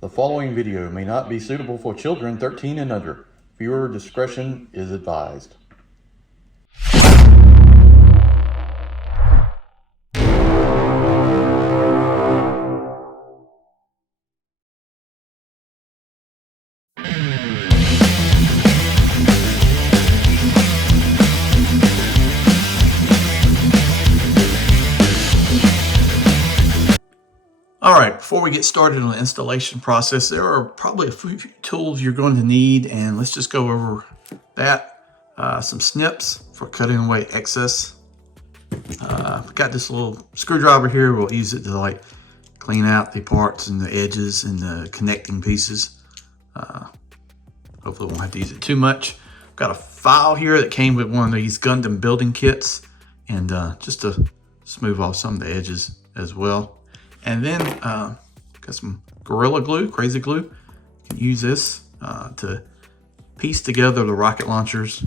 The following video may not be suitable for children 13 and under. Viewer discretion is advised. Alright, before we get started on the installation process, there are probably a few tools you're going to need, and let's just go over that. Some snips for cutting away excess. Got this little screwdriver here. We'll use it to like clean out the parts and the edges and the connecting pieces. Hopefully we won't have to use it too much. Got a file here that came with one of these Gundam building kits, and just to smooth off some of the edges as well. And then got some Gorilla Glue, Crazy Glue. You can use this to piece together the rocket launchers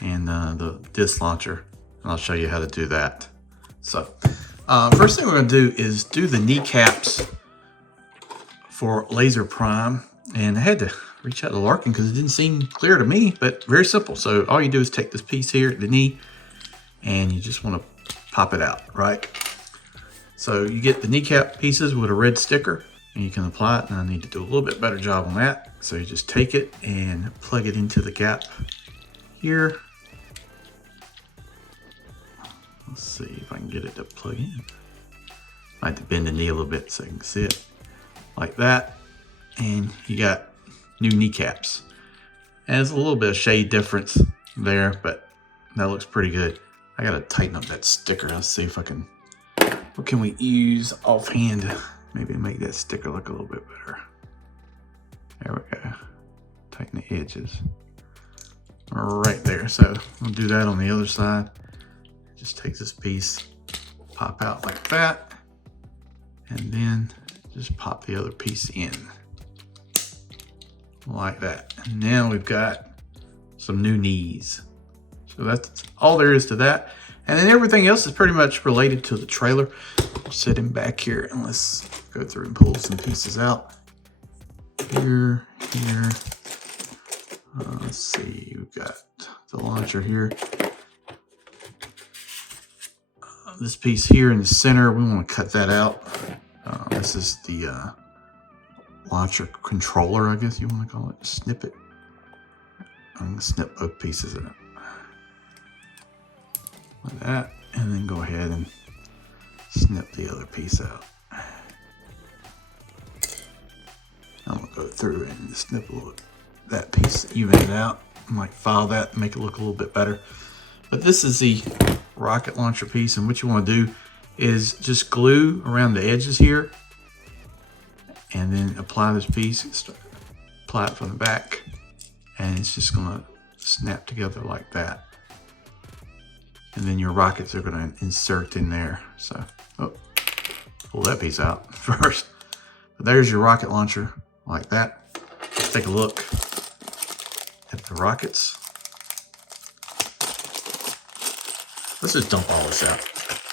and the disc launcher. And I'll show you how to do that. So first thing we're going to do is do the kneecaps for Laser Prime. And I had to reach out to Larkin because it didn't seem clear to me, but very simple. So all you do is take this piece here at the knee and you just want to pop it out, right? So you get the kneecap pieces with a red sticker and you can apply it, and I need to do a little bit better job on that. So you just take it and plug it into the gap here. Let's see if I can get it to plug in. I have to bend the knee a little bit so you can see it like that. And you got new kneecaps. And there's a little bit of shade difference there, but that looks pretty good. I gotta tighten up that sticker. Let's see if I can. What can we use offhand? Maybe make that sticker look a little bit better. There we go. Tighten the edges. Right there. So we'll do that on the other side. Just take this piece, pop out like that, and then just pop the other piece in. Like that. And now we've got some new knees. So that's all there is to that. And then everything else is pretty much related to the trailer. I'll set him back here and let's go through and pull some pieces out. Here. Let's see, we've got the launcher here. This piece here in the center, we want to cut that out. This is the launcher controller, I guess you want to call it. Snip it. I'm going to snip both pieces of it. Like that, and then go ahead and snip the other piece out. I'm gonna go through and snip a little that piece, even it out. I might file that, make it look a little bit better. But this is the rocket launcher piece, and what you want to do is just glue around the edges here, and then apply this piece. Apply it from the back, and it's just gonna snap together like that. And then your rockets are going to insert in there. So, pull that piece out first. But there's your rocket launcher, like that. Let's take a look at the rockets. Let's just dump all this out.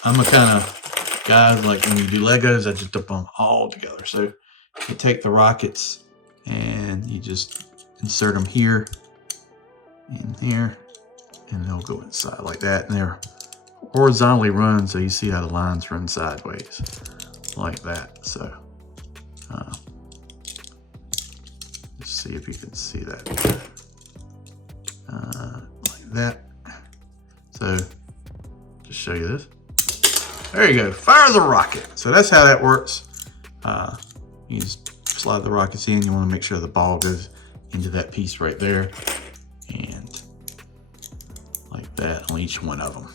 I'm a kind of guy, like when you do Legos, I just dump them all together. So you take the rockets and you just insert them here and here. And they'll go inside like that, and they're horizontally run, so you see how the lines run sideways like that. So let's see if you can see that like that. So just show you this. There you go, fire the rocket. So that's how that works. You just slide the rockets in. You want to make sure the ball goes into that piece right there, and like that on each one of them.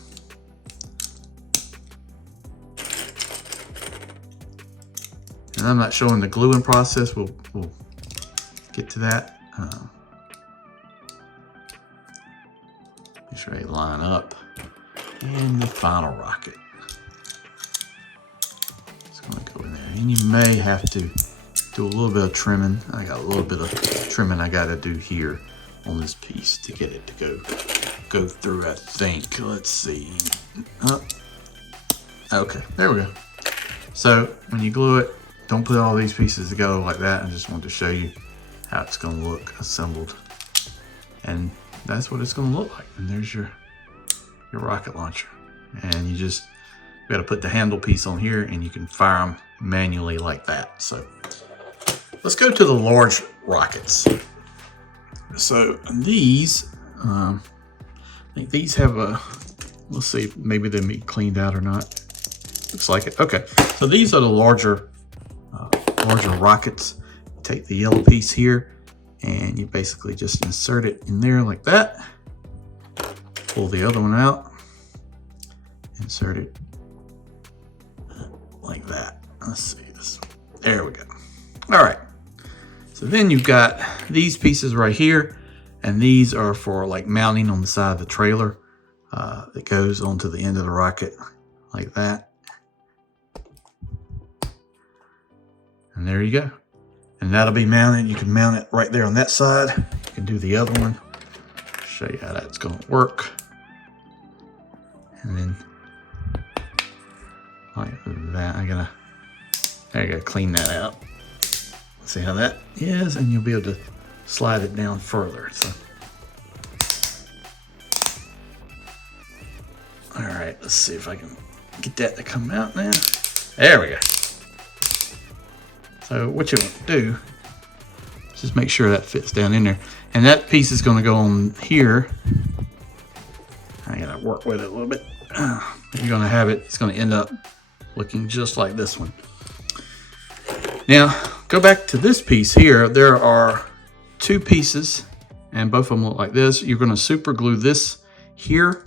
And I'm not showing the gluing process. We'll get to that. Make sure they line up. And the final rocket. It's going to go in there. And you may have to do a little bit of trimming. I got a little bit of trimming I got to do here on this piece to get it to go through, I think. Let's see. Okay, there we go. So when you glue it, don't put all these pieces together like that. I just wanted to show you how it's going to look assembled. And that's what it's going to look like. And there's your rocket launcher. And you just got to put the handle piece on here, and you can fire them manually like that. So let's go to the large rockets. So these, I think these have a, let's see, maybe they be cleaned out or not. Looks like it. Okay, so these are the larger rockets. Take the yellow piece here, and you basically just insert it in there like that. Pull the other one out. Insert it like that. Let's see this. There we go. All right. So then you've got these pieces right here, and these are for like mounting on the side of the trailer. That goes onto the end of the rocket like that. And there you go. And that'll be mounted. You can mount it right there on that side. You can do the other one. Show you how that's going to work. And then like that, I gotta clean that out. See how that is, and you'll be able to slide it down further. So, all right, let's see if I can get that to come out now. There we go. So what you want to do is just make sure that fits down in there, and that piece is going to go on here. I gotta work with it a little bit. You're going to have it. It's going to end up looking just like this one. Now, go back to this piece here. There are two pieces, and both of them look like this. You're going to super glue this here,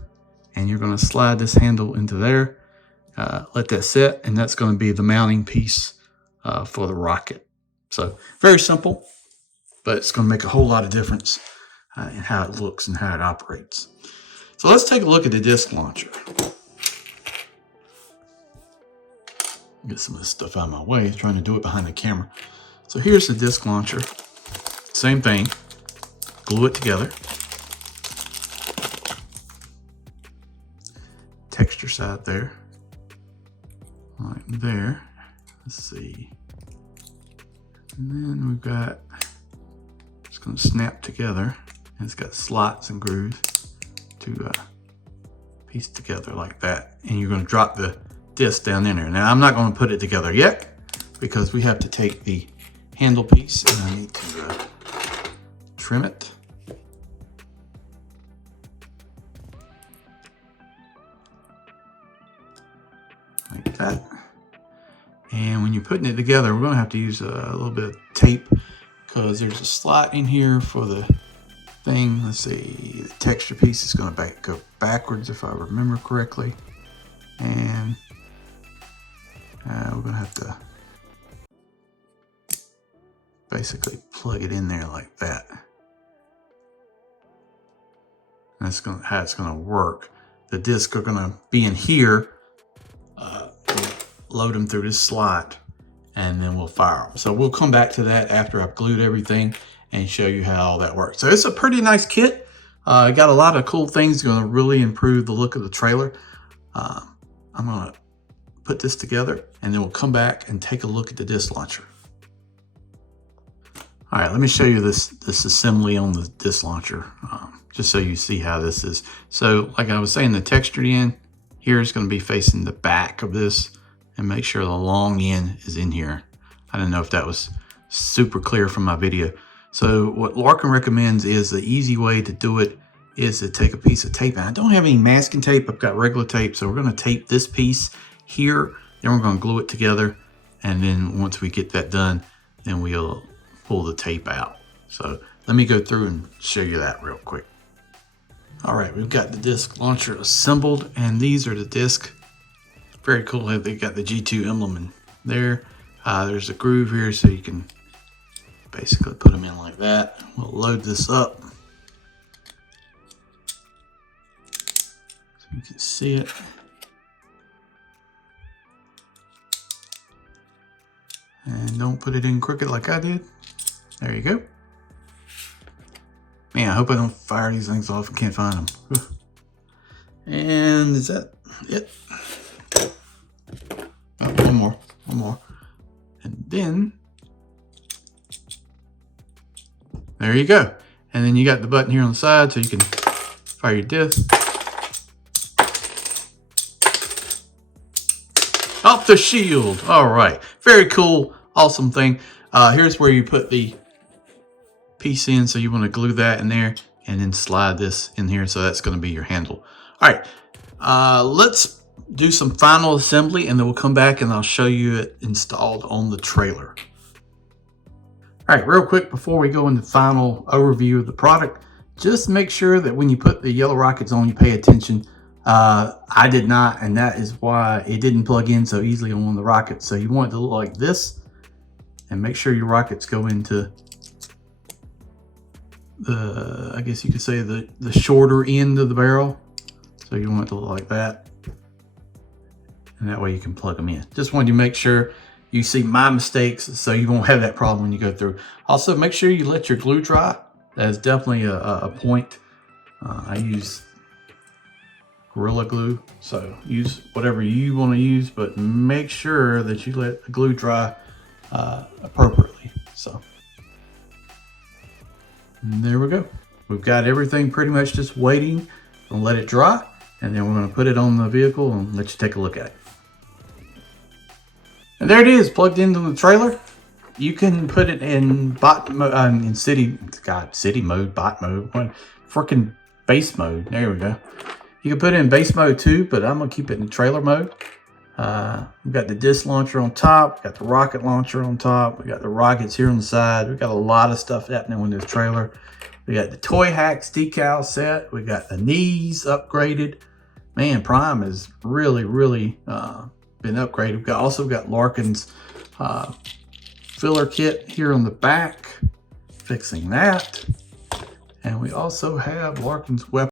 and you're going to slide this handle into there. Let that sit, and that's going to be the mounting piece for the rocket. So, very simple, but it's going to make a whole lot of difference in how it looks and how it operates. So, let's take a look at the disc launcher. Get some of this stuff out of my way, trying to do it behind the camera. So here's the disc launcher. Same thing. Glue it together. Texture side there. Right there. Let's see. And then we've got, it's going to snap together. And it's got slots and grooves to piece together like that. And you're going to drop the disc down in there. Now I'm not going to put it together yet because we have to take the handle piece and I need to trim it. Like that. And when you're putting it together, we're going to have to use a little bit of tape because there's a slot in here for the thing. Let's see, the texture piece is going to go backwards if I remember correctly. And we're going to have to basically plug it in there like that. And that's how it's going to work. The discs are going to be in here. Load them through this slot, and then we'll fire them. So we'll come back to that after I've glued everything and show you how all that works. So it's a pretty nice kit. Got a lot of cool things. Going to really improve the look of the trailer. I'm going to put this together, and then we'll come back and take a look at the disc launcher. All right, let me show you this assembly on the disc launcher, just so you see how this is. So like I was saying, the textured end here is going to be facing the back of this, and make sure the long end is in here. I don't know if that was super clear from my video. So what Larkin recommends is the easy way to do it is to take a piece of tape. And I don't have any masking tape, I've got regular tape. So we're going to tape this piece here, then we're going to glue it together. And then once we get that done, then we'll pull the tape out. So let me go through and show you that real quick. All right, we've got the disc launcher assembled, and these are the discs. Very cool. They got the G2 emblem in there. There's a groove here, so you can basically put them in like that. We'll load this up so you can see it. And don't put it in crooked like I did. There you go. Man, I hope I don't fire these things off and can't find them. And is that it? Oh, one more. And then there you go. And then you got the button here on the side so you can fire your disc. Off the shield. All right, very cool, awesome thing. Here's where you put the piece in, so you want to glue that in there and then slide this in here, so that's going to be your handle. All right, let's do some final assembly and then we'll come back and I'll show you it installed on the trailer. All right, real quick before we go into the final overview of the product, just make sure that when you put the yellow rockets on, you pay attention. I did not, and that is why it didn't plug in so easily on one of the rockets. So you want it to look like this, and make sure your rockets go into the, I guess you could say the shorter end of the barrel. So you want it to look like that, and that way you can plug them in. Just wanted to make sure you see my mistakes so you won't have that problem when you go through. Also, make sure you let your glue dry. That is definitely a point. I use Gorilla Glue, so use whatever you want to use, but make sure that you let the glue dry appropriately. So and there we go. We've got everything pretty much just waiting. We'll let it dry, and then we're going to put it on the vehicle and let you take a look at it. And there it is, plugged into the trailer. You can put it in bot mode, in city mode, bot mode, freaking base mode. There we go. You can put it in base mode too, but I'm gonna keep it in trailer mode. We've got the disc launcher on top, we've got the rocket launcher on top, we got the rockets here on the side. We've got a lot of stuff happening with this trailer. We got the Toy Hacks decal set. We got the knees upgraded. Man, Prime has really been upgraded. We've also got Larkins filler kit here on the back, fixing that. And we also have Larkins weapon